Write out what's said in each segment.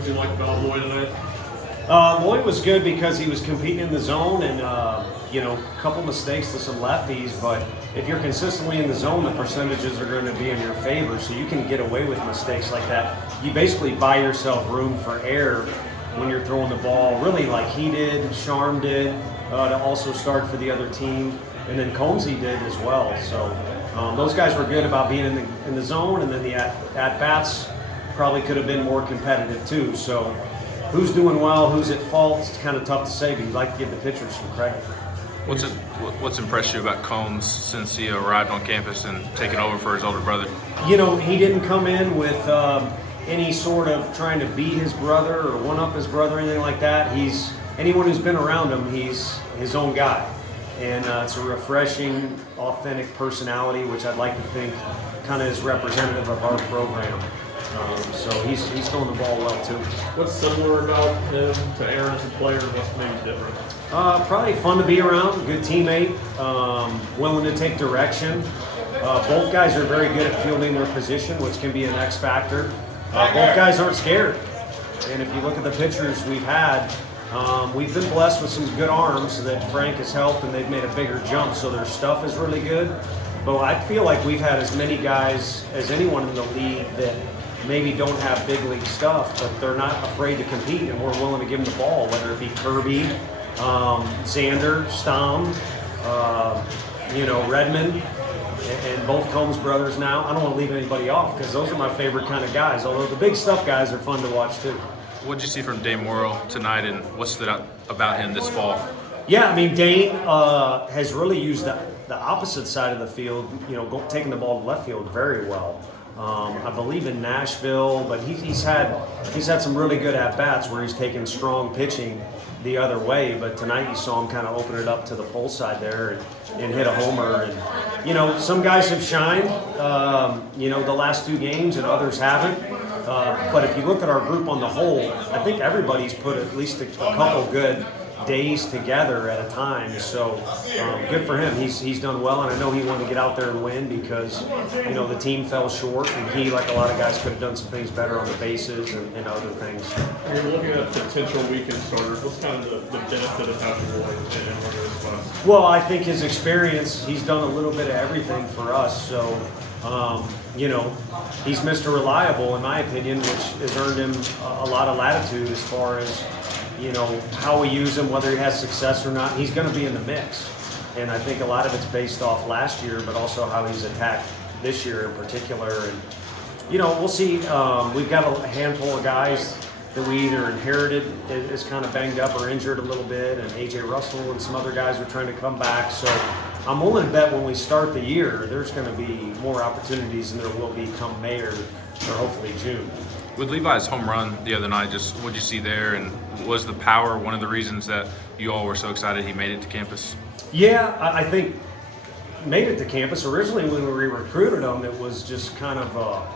What did you like about Lloyd tonight? Lloyd was good because he was competing in the zone and, a couple mistakes to some lefties, but if you're consistently in the zone, the percentages are going to be in your favor, so you can get away with mistakes like that. You basically buy yourself room for error when you're throwing the ball, really like he did, Sharm did, to also start for the other team, and then Combsy did as well. So those guys were good about being in the zone, and then the at-bats probably could have been more competitive too. So who's doing well, who's at fault, it's kind of tough to say, but you'd like to give the pitchers some credit. What's impressed you about Combs since he arrived on campus and taken over for his older brother? He didn't come in with any sort of trying to beat his brother or one-up his brother or anything like that. Anyone who's been around him, he's his own guy. And it's a refreshing, authentic personality, which I'd like to think kind of is representative of our program. So he's throwing the ball well too. What's similar about him to Aaron as a player, and what's maybe different? Probably fun to be around, good teammate, willing to take direction. Both guys are very good at fielding their position, which can be an X factor. Both guys aren't scared. And if you look at the pitchers we've had, we've been blessed with some good arms that Frank has helped, and they've made a bigger jump, so their stuff is really good. But I feel like we've had as many guys as anyone in the league that maybe don't have big league stuff, but they're not afraid to compete, and we're willing to give them the ball, whether it be Kirby, Xander, Stom, Redmond, and both Combs brothers now. I don't want to leave anybody off because those are my favorite kind of guys, although the big stuff guys are fun to watch too. What did you see from Dane Morrow tonight, and what stood out about him this fall? Yeah, I mean, Dane has really used the opposite side of the field, taking the ball to left field very well. I believe in Nashville, but he's had some really good at-bats where he's taken strong pitching the other way, but tonight you saw him kind of open it up to the pole side there and hit a homer. And, some guys have shined, the last two games, and others haven't. But if you look at our group on the whole, I think everybody's put at least a couple good days together at a time. So good for him. He's done well, and I know he wanted to get out there and win because the team fell short, and he, like a lot of guys, could have done some things better on the bases and other things. When you're looking at potential weekend starters, what's kind of the benefit of having Lloyd in one of those spots? Well, I think his experience, he's done a little bit of everything for us. So he's Mr. Reliable, in my opinion, which has earned him a lot of latitude as far as how we use him, whether he has success or not. He's going to be in the mix. And I think a lot of it's based off last year, but also how he's attacked this year in particular. And, we'll see. We've got a handful of guys that we either inherited is kind of banged up or injured a little bit, and A.J. Russell and some other guys are trying to come back. So I'm willing to bet when we start the year, there's going to be more opportunities than there will be come May or hopefully June. With Levi's home run the other night, just what did you see there, and was the power one of the reasons that you all were so excited he made it to campus? Yeah, I think made it to campus. Originally when we recruited him, it was just kind of a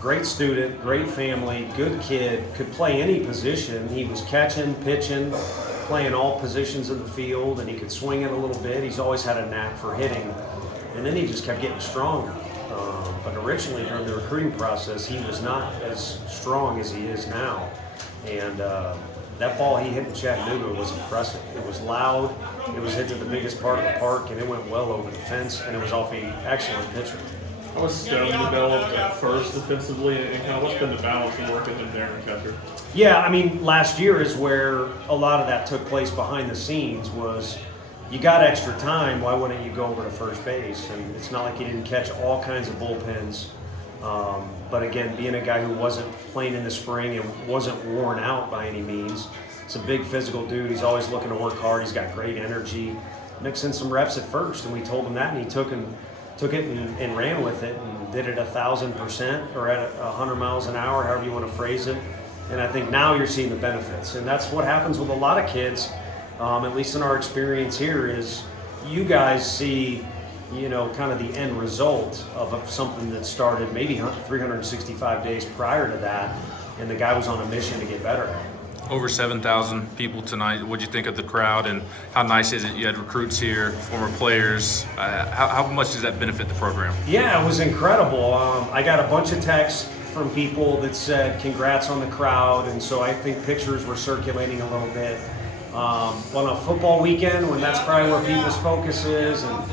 great student, great family, good kid, could play any position. He was catching, pitching, playing all positions in the field, and he could swing it a little bit. He's always had a knack for hitting, and then he just kept getting stronger. But originally during the recruiting process, he was not as strong as he is now. And that ball he hit in Chattanooga was impressive. It was loud, it was hit to the biggest part of the park, and it went well over the fence, and it was off an excellent pitcher. How was Stone developed at first defensively, and kind of what's been the balance of working with Darren catcher? Yeah, I mean, last year is where a lot of that took place behind the scenes. Was you got extra time, why wouldn't you go over to first base? And it's not like you didn't catch all kinds of bullpens. But again, being a guy who wasn't playing in the spring and wasn't worn out by any means, it's a big physical dude. He's always looking to work hard. He's got great energy. Mix in some reps at first, and we told him that, and he took it and ran with it and did it 1,000% or at 100 miles an hour, however you want to phrase it. And I think now you're seeing the benefits, and that's what happens with a lot of kids. At least in our experience here, is you guys see, kind of the end result of something that started maybe 365 days prior to that, and the guy was on a mission to get better. Over 7,000 people tonight. What'd you think of the crowd, and how nice is it? You had recruits here, former players. How much does that benefit the program? Yeah, it was incredible. I got a bunch of texts from people that said congrats on the crowd, and so I think pictures were circulating a little bit. On a football weekend, when that's probably where people's focus is, and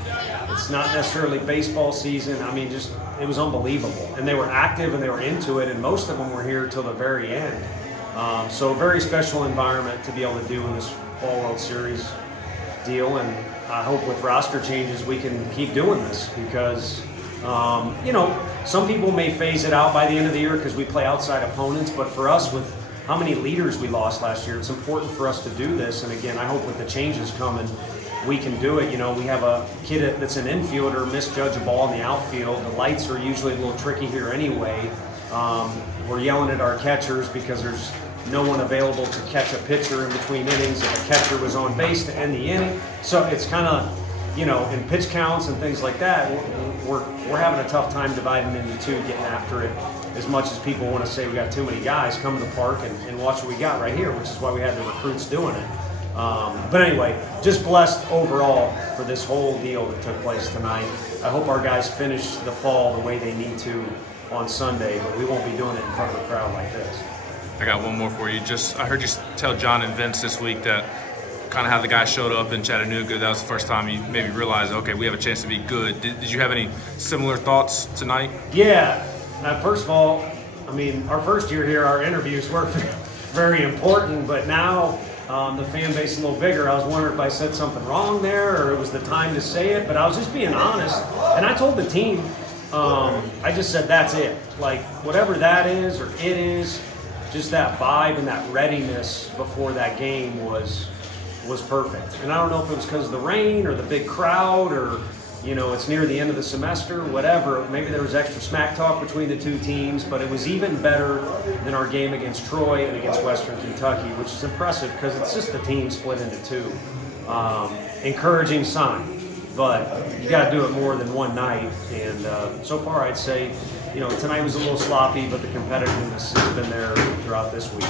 it's not necessarily baseball season, I mean, just it was unbelievable. And they were active and they were into it, and most of them were here till the very end. So a very special environment to be able to do in this Fall World Series deal, and I hope with roster changes we can keep doing this because, you know, some people may phase it out by the end of the year because we play outside opponents, but for us, with how many leaders we lost last year, it's important for us to do this. And again, I hope with the changes coming, we can do it. You know, we have a kid that's an infielder misjudge a ball in the outfield. The lights are usually a little tricky here anyway. We're yelling at our catchers because there's no one available to catch a pitcher in between innings if a catcher was on base to end the inning. So it's kind of, you know, in pitch counts and things like that, we're having a tough time dividing into two, getting after it. As much as people want to say we got too many guys, come to the park and watch what we got right here, which is why we had the recruits doing it. But anyway, just blessed overall for this whole deal that took place tonight. I hope our guys finish the fall the way they need to on Sunday, but we won't be doing it in front of a crowd like this. I got one more for you. I heard you tell John and Vince this week that kind of how the guys showed up in Chattanooga, that was the first time you maybe realized, okay, we have a chance to be good. Did you have any similar thoughts tonight? Yeah. First of all, I mean, our first year here, our interviews were very important, but now the fan base is a little bigger. I was wondering if I said something wrong there or it was the time to say it, but I was just being honest. And I told the team, I just said, that's it. Like, whatever that is or it is, just that vibe and that readiness before that game was perfect. And I don't know if it was because of the rain or the big crowd or, you know, it's near the end of the semester, whatever. Maybe there was extra smack talk between the two teams, but it was even better than our game against Troy and against Western Kentucky, which is impressive because it's just the team split into two. Encouraging sign, but you got to do it more than one night. And so far, I'd say, you know, tonight was a little sloppy, but the competitiveness has been there throughout this week.